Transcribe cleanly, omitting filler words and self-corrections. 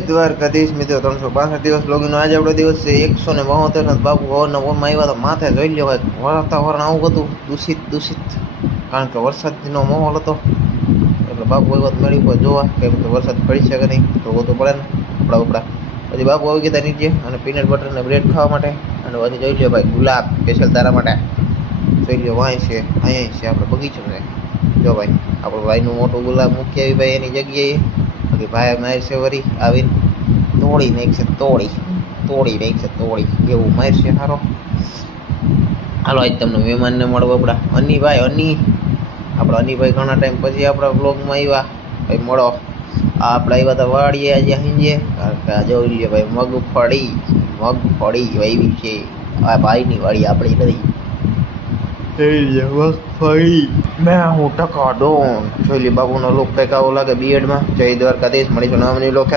દ્વારકાધીશ મિત્રો 365 દિવસ લોગીનો આજે આપણો દિવસ છે 172 બાપુ હવારના ઓરમાં આવ્યા તો માથે જોઈ લ્યો ભાઈ વાતાવરણ આવું બધું દૂષિત કારણ કે વરસાદનો માહોલ હતો એટલે બાપુ આવ્યા મેળી ઉપર જોવા કેમ કે વરસાદ પડી શકે નહીં તો વધુ પડે ને કપડા પછી બાપુ આવી ગયા નીચે અને પીનટ બટર ને બ્રેડ ખાવા માટે અને પછી જોઈ લ્યો ભાઈ ગુલાબ સ્પેશિયલ તારા માટે જોઈ લ્યો વાય છે અહીંયા છે આપણે બગીચો છે જો ભાઈ આપણો ભાઈનું મોટું ગુલાબ મૂકી આવી ભાઈ એની જગ્યાએ બાકી ભાઈ માર છે વરી આવીને તોડી નાખશે તોડી એવું માર છે સારો હાલો આજ તમને મહેમાનને મળવા આપણા અનીભાઈ ઘણા ટાઈમ પછી આપણા બ્લોગમાં આવ્યા ભાઈ મળો આપણે આવ્યા હતા વાડીએ આજે હિંજે કારણ કે જોઈ લે ભાઈ મગફળી વાવી છે આ ભાઈની વાડી આપણી નથી મગફળી મેં હું ટકા ડોન જોઈ લે બાબુનો લોક કંઈક આવો લાગે બીએડમાં જય દ્વારકાધીશ મળીશું નામની લોક